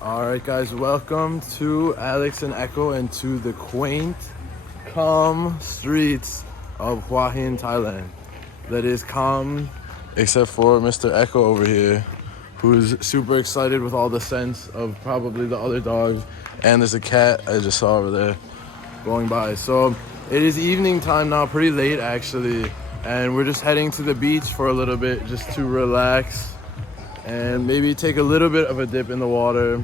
Alright guys, welcome to Alex and Echo and to the quaint, calm streets of Hua Hin, Thailand. That is calm, except for Mr. Echo over here, who's super excited with all the scents of probably the other dogs. And there's a cat I just saw over there going by. So it is evening time now, pretty late actually. And we're just heading to the beach for a little bit just to relax and maybe take a little bit of a dip in the water.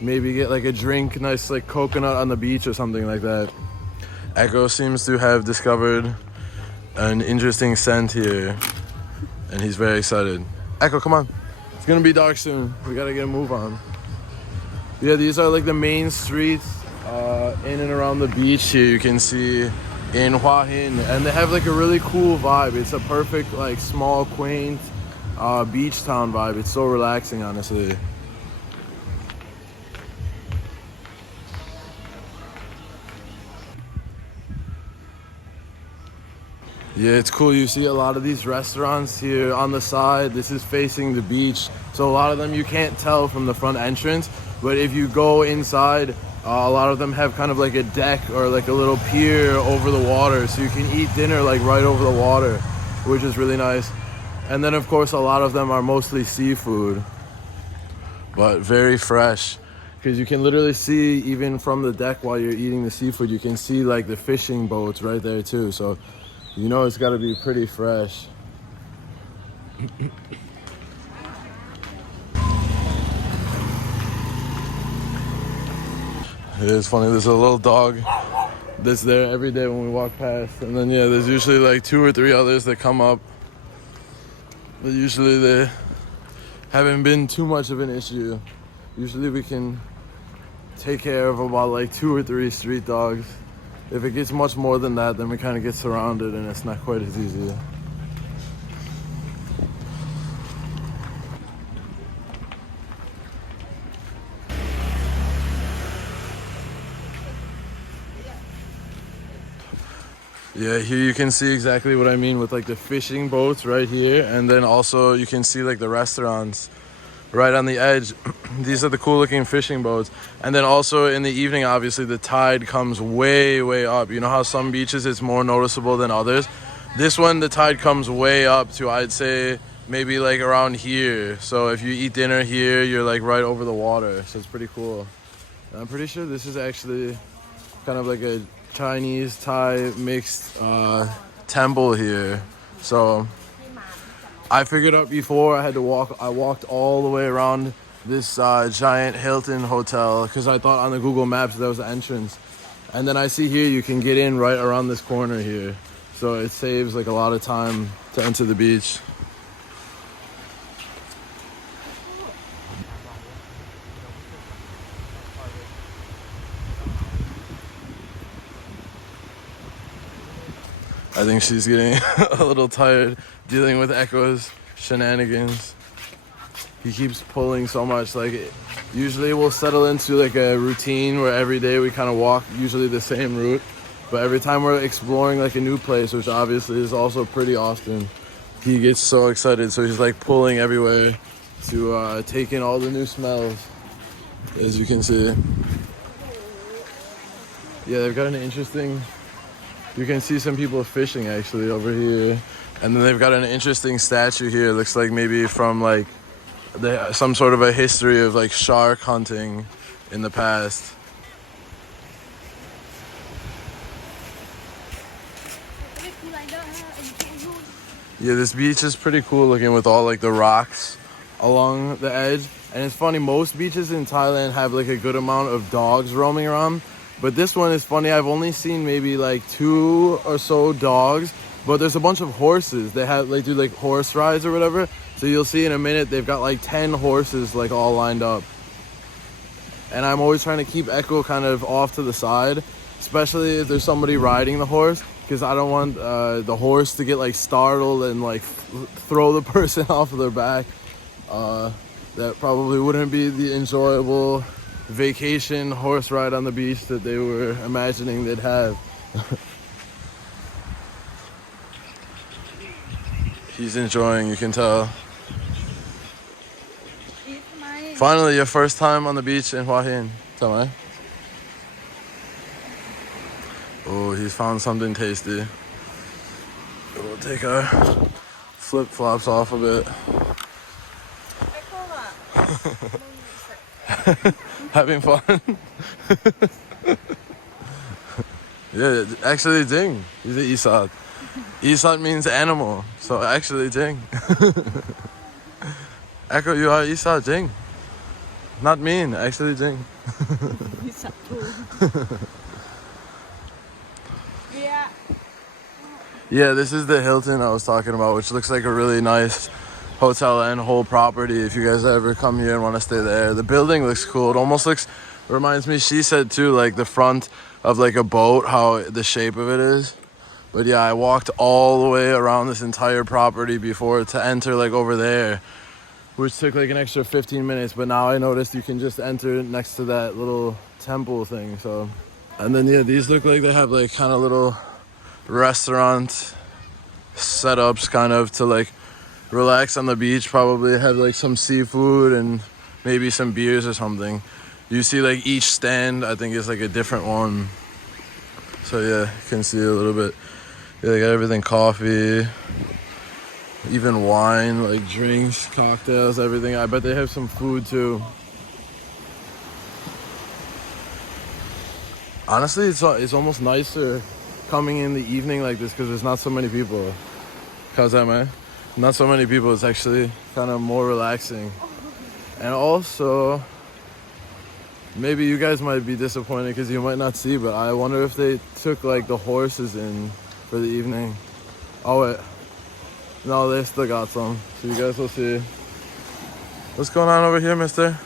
Maybe get like a drink, nice like coconut on the beach or something like that. Echo seems to have discovered an interesting scent here and he's very excited. Echo, come on. It's gonna be dark soon. We gotta get a move on. Yeah, these are like the main streets in and around the beach here. You can see in Hua Hin, and they have like a really cool vibe. It's a perfect like small, quaint beach town vibe. It's so relaxing, honestly. Yeah, it's cool. You see a lot of these restaurants here on the side. This is facing the beach, so a lot of them you can't tell from the front entrance, but if you go inside, a lot of them have kind of like a deck or like a little pier over the water, so you can eat dinner like right over the water, which is really nice. And then of course a lot of them are mostly seafood, but very fresh, because you can literally see even from the deck while you're eating the seafood, you can see like the fishing boats right there too, so you know it's got to be pretty fresh. It is funny, there's a little dog that's there every day when we walk past, and then yeah, there's usually like 2 or 3 others that come up, but usually they haven't been too much of an issue. Usually we can take care of about like 2 or 3 street dogs. If it gets much more than that, then we kind of get surrounded and it's not quite as easy. Yeah, here you can see exactly what I mean with like the fishing boats right here, and then also you can see like the restaurants right on the edge. These are the cool looking fishing boats. And then also in the evening, obviously the tide comes way up. You know how some beaches it's more noticeable than others? This one, the tide comes way up to, I'd say, maybe like around here. So if you eat dinner here, you're like right over the water. So it's pretty cool. And I'm pretty sure this is actually kind of like a Chinese Thai mixed temple here. So I figured out before I walked all the way around this giant Hilton hotel because I thought on the Google Maps that was the entrance. And then I see here you can get in right around this corner here. So it saves like a lot of time to enter the beach. I think she's getting a little tired dealing with Echo's shenanigans. He keeps pulling so much. Like usually we'll settle into like a routine where every day we kind of walk usually the same route, but every time we're exploring like a new place, which obviously is also pretty often, he gets so excited. So he's like pulling everywhere to take in all the new smells, as you can see. Yeah, they've got an interesting, you can see some people fishing actually over here. And then they've got an interesting statue here. It looks like maybe from like some sort of a history of like shark hunting in the past. Yeah, this beach is pretty cool looking with all like the rocks along the edge. And it's funny, most beaches in Thailand have like a good amount of dogs roaming around. But this one is funny, I've only seen maybe like 2 or so dogs, but there's a bunch of horses. They do like horse rides or whatever. So you'll see in a minute, they've got like 10 horses like all lined up. And I'm always trying to keep Echo kind of off to the side, especially if there's somebody riding the horse, because I don't want the horse to get like startled and like throw the person off of their back. That probably wouldn't be the enjoyable vacation horse ride on the beach that they were imagining they'd have. He's enjoying, you can tell. Finally, your first time on the beach in Hua Hin. Tell me. Oh, he's found something tasty. We'll take our flip-flops off a bit. Having fun? Yeah, actually ding. He's an Isat. Isat means animal, so actually ding. Echo, you are Isat, ding. Not mean, actually ding. Isat too. Yeah. Yeah, this is the Hilton I was talking about, which looks like a really nice hotel and whole property if you guys ever come here and want to stay there. The building looks cool. It almost reminds me, she said too, like the front of like a boat, how the shape of it is. But yeah, I walked all the way around this entire property before to enter like over there, which took like an extra 15 minutes. But now I noticed you can just enter next to that little temple thing. So, and then yeah, these look like they have like kind of little restaurant setups kind of to like relax on the beach. Probably have like some seafood and maybe some beers or something. You see like each stand I think is like a different one. So yeah, you can see a little bit. Yeah, they got everything, coffee, even wine, like drinks, cocktails, everything. I bet they have some food too. Honestly, it's almost nicer coming in the evening like this because there's not so many people. How's that, man? Not so many people. It's actually kind of more relaxing. And also, maybe you guys might be disappointed because you might not see, but I wonder if they took like the horses in for the evening. Oh wait, no, they still got some. So you guys will see. What's going on over here, mister?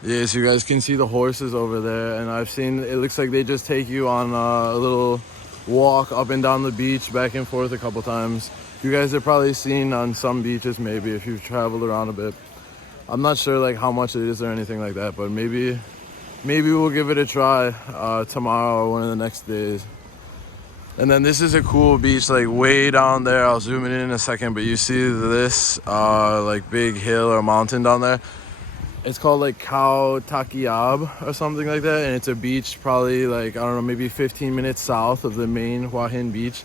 Yeah, so you guys can see the horses over there, and I've seen, it looks like they just take you on a little walk up and down the beach, back and forth a couple times. You guys have probably seen on some beaches maybe if you've traveled around a bit. I'm not sure like how much it is or anything like that, but maybe we'll give it a try tomorrow or one of the next days. And then this is a cool beach, like way down there. I'll zoom it in a second, but you see this like big hill or mountain down there. It's called like Khao Takiab or something like that, and it's a beach probably like, I don't know, maybe 15 minutes south of the main Hua Hin beach.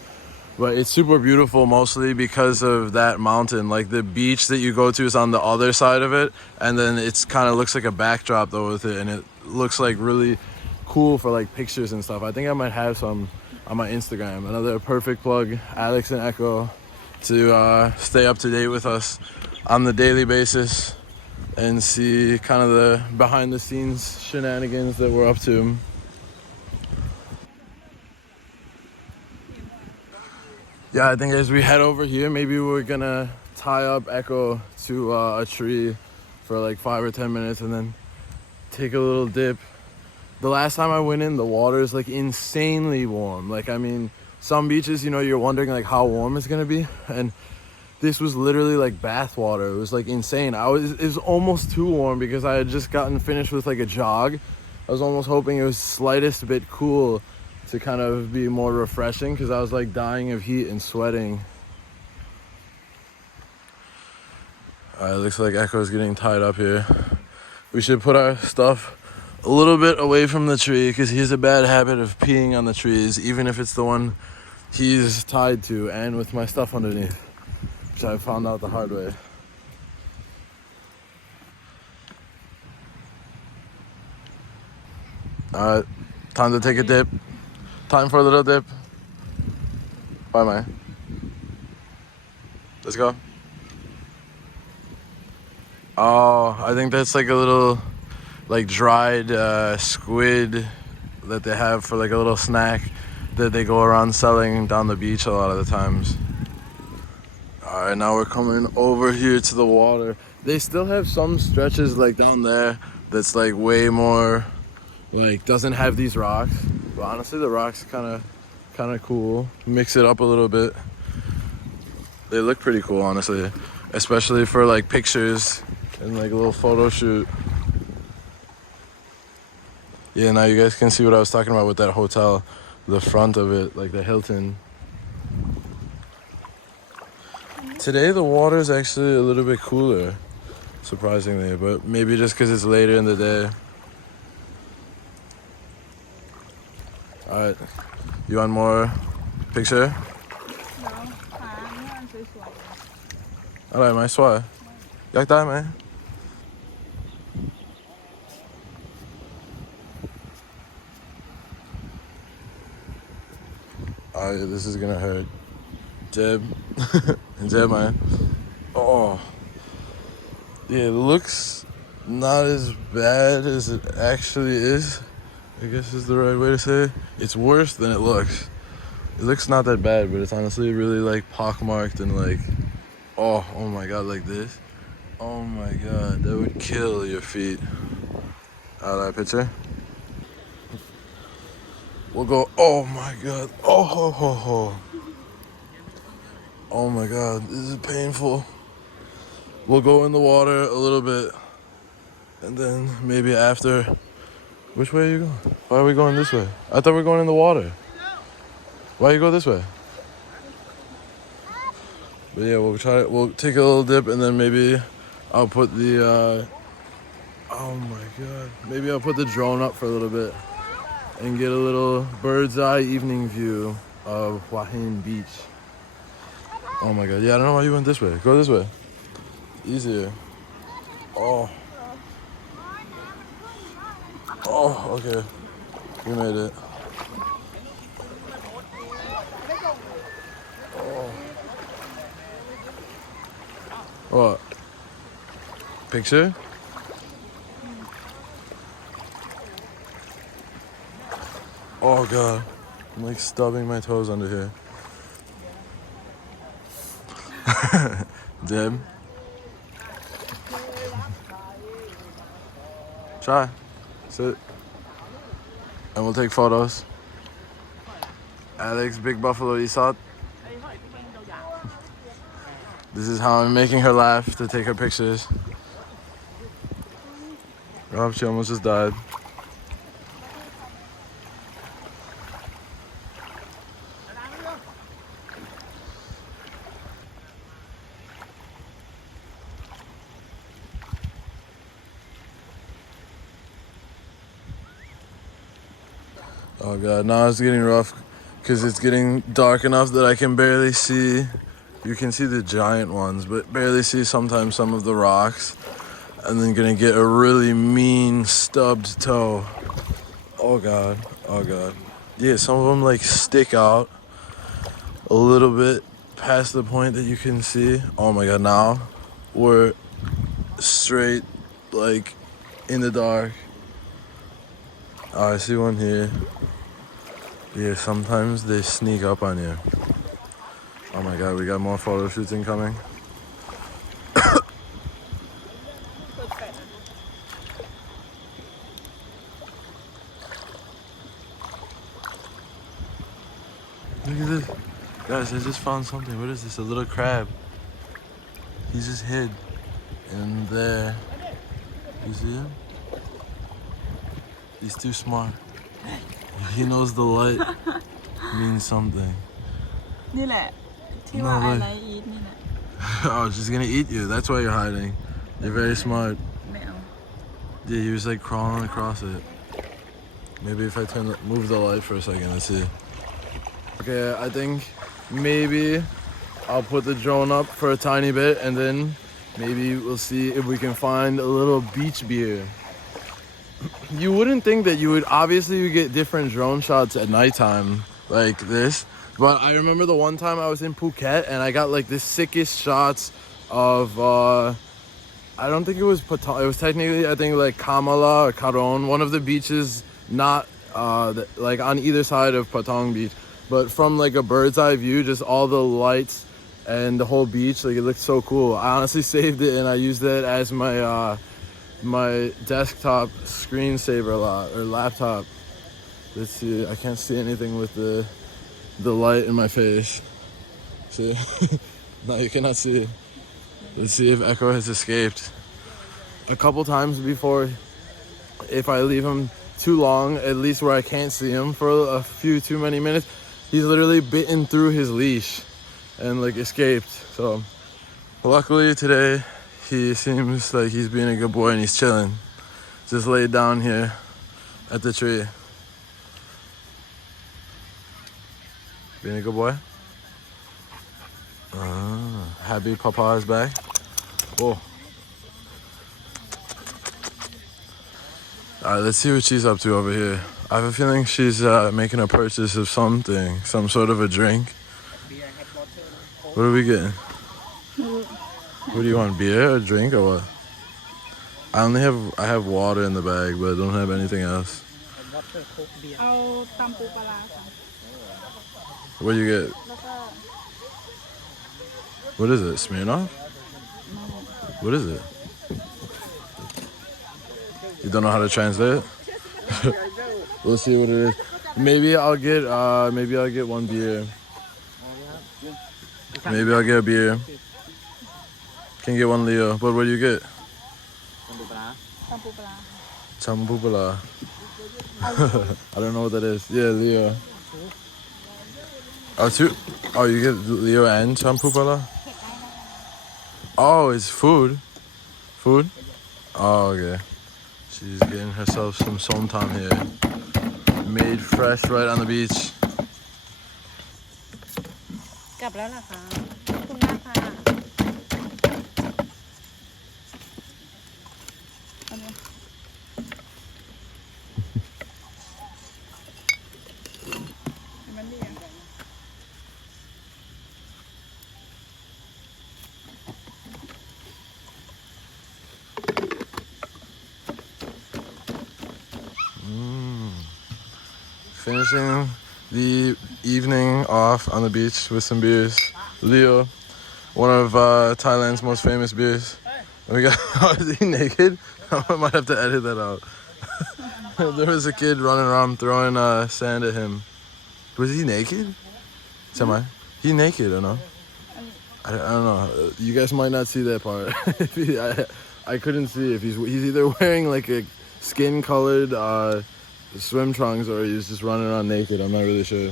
But it's super beautiful mostly because of that mountain. Like the beach that you go to is on the other side of it, and then it's kind of looks like a backdrop though with it, and it looks like really cool for like pictures and stuff. I think I might have some on my Instagram. Another perfect plug, Alex and Echo, to stay up to date with us on the daily basis and see kind of the behind the scenes shenanigans that we're up to. Yeah, I think as we head over here, maybe we're gonna tie up Echo to a tree for like 5 or 10 minutes and then take a little dip. The last time I went in, the water is like insanely warm. Like, I mean, some beaches, you know, you're wondering like how warm it's gonna be, and this was literally like bath water. It was like insane. It was almost too warm because I had just gotten finished with like a jog. I was almost hoping it was slightest bit cool to kind of be more refreshing because I was like dying of heat and sweating. All right, looks like Echo's getting tied up here. We should put our stuff a little bit away from the tree because he has a bad habit of peeing on the trees, even if it's the one he's tied to and with my stuff underneath, which I found out the hard way. All right, time to take a dip. Time for a little dip. Bye, man. Let's go. Oh, I think that's like a little like dried squid that they have for like a little snack that they go around selling down the beach a lot of the times. All right, now we're coming over here to the water. They still have some stretches like down there that's like way more, like doesn't have these rocks. But honestly, the rocks kind of cool. Mix it up a little bit. They look pretty cool, honestly, especially for like pictures and like a little photo shoot. Yeah, now you guys can see what I was talking about with that hotel, the front of it, like the Hilton. Today the water is actually a little bit cooler, surprisingly, but maybe just because it's later in the day. All right, you want more picture? No, farang nó ăn sủi. Alright, my swag. Yak that, man. Alright, this is gonna hurt. Jeb. Jeb, man. Oh. Yeah, it looks not as bad as it actually is. I guess is the right way to say it. It's worse than it looks. It looks not that bad, but it's honestly really like pockmarked and like, oh my god, like this. Oh my god, that would kill your feet. Alright, picture. We'll go, oh my god, oh ho ho ho. Oh my god, this is painful. We'll go in the water a little bit, and then maybe after. Which way are you going? Why are we going this way? I thought we were going in the water. Why you go this way? But yeah, we'll take a little dip, and then maybe I'll put the, oh my god. Maybe I'll put the drone up for a little bit and get a little bird's eye evening view of Hua Hin Beach. Oh my god, yeah, I don't know why you went this way. Go this way. Easier. Oh. Oh, okay. We made it. Oh. What? Picture? Oh god. I'm like stubbing my toes under here. Deb? Try. Sit. And we'll take photos. Alex, Big Buffalo Isot. This is how I'm making her laugh to take her pictures. Rob, she almost just died. Oh god, now it's getting rough because it's getting dark enough that I can barely see. You can see the giant ones, but barely see sometimes some of the rocks. And then gonna get a really mean stubbed toe. Oh god, oh god. Yeah, some of them like stick out a little bit past the point that you can see. Oh my god, now we're straight like in the dark. Oh, I see one here. Yeah, sometimes they sneak up on you. Oh my god, we got more photo shoots incoming. Look at this. Guys, I just found something. What is this? A little crab. He's just hid in there. You see him? He's too smart. He knows the light means something. นี่แหละที่ว่า I like eat นี่แหละ Oh, she's gonna eat you. That's why you're hiding. You're very smart. ไม่เอา Yeah, he was like crawling across it. Maybe if I move the light for a second, let's see. Okay, I think maybe I'll put the drone up for a tiny bit, and then maybe we'll see if we can find a little beach beer. You wouldn't think that you would, obviously you get different drone shots at nighttime like this, but I remember the one time I was in Phuket and I got like the sickest shots of, I don't think it was Pattaya, it was technically I think like Kamala or Karon, one of the beaches not like on either side of Patong Beach, but from like a bird's eye view, just all the lights and the whole beach, like it looked so cool. I honestly saved it and I used it as my my desktop screensaver a lot, or laptop. Let's see, I can't see anything with the light in my face. See? No, you cannot see. Let's see if Echo has escaped. A couple times before, if I leave him too long, at least where I can't see him for a few too many minutes, he's literally bitten through his leash and like escaped. So luckily today he seems like he's being a good boy and he's chilling, just laid down here at the tree. Being a good boy. Happy Papaya's back. Oh. All right, let's see what she's up to over here. I have a feeling she's making a purchase of something, some sort of a drink. What are we getting? What do you want, beer or drink or what? I have water in the bag, but I don't have anything else. เอาตำปูปลาร้าค่ะ What do you get? แล้วก็ What is it? Smirnoff? What is it? You don't know how to translate it? We'll see what it is. Maybe I'll get one beer. Maybe I'll get a beer. Can get one Leo. But what do you get? ตำปูปลาร้า Champupala. I don't know what that is. Yeah, Leo. Oh, you get Leo and Champupala? Oh, it's food. Food? Oh, okay. She's getting herself some somtam here. Made fresh right on the beach. กลับแล้วล่ะค่ะขอบคุณมากค่ะอันนี้มันดีอ่ะ Finishing the evening off on the beach with some beers. Leo, one of Thailand's most famous beers. And we got, oh, is he naked? I might have to edit that out. There was a kid running around throwing sand at him. Was he naked? Semi. He naked or no? I don't know. You guys might not see that part. I couldn't see if he's either wearing like a skin-colored swim trunks or he's just running around naked. I'm not really sure.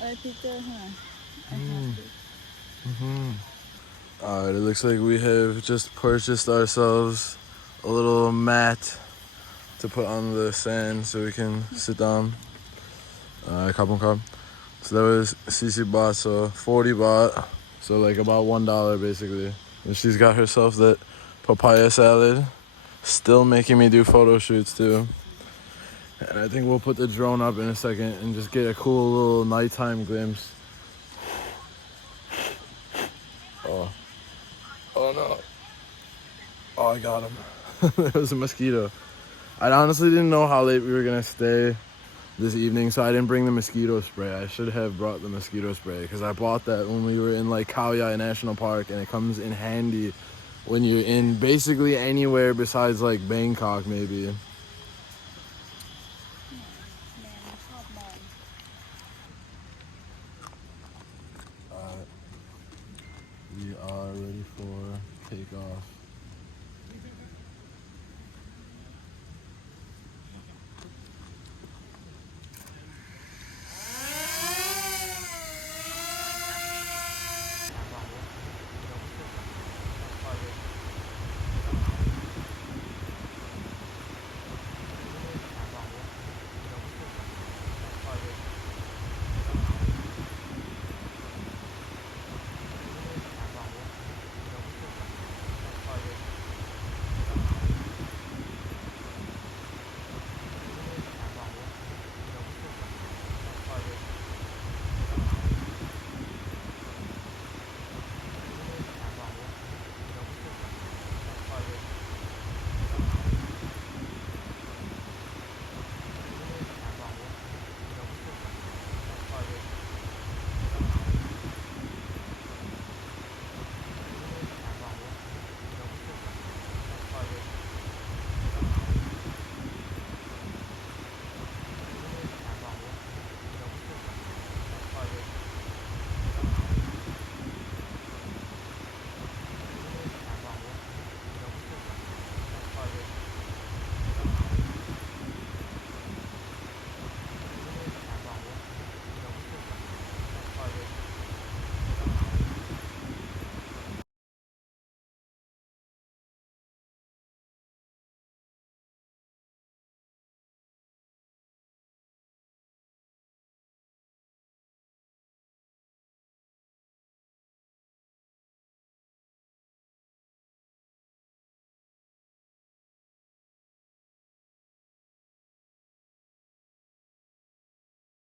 อะไรพิเจอร์ค่ะ Alright, it looks like we have just purchased ourselves a little mat to put on the sand so we can sit down. Kapun kap. So that was 60 baht, so 40 baht. So like about $1 basically. And she's got herself that papaya salad. Still making me do photo shoots too. And I think we'll put the drone up in a second and just get a cool little nighttime glimpse. Oh. Oh no. Oh, I got him. There was a mosquito. I honestly didn't know how late we were gonna stay this evening, so I didn't bring the mosquito spray. I should have brought the mosquito spray because I bought that when we were in like Khao Yai National Park, and it comes in handy when you're in basically anywhere besides like Bangkok maybe.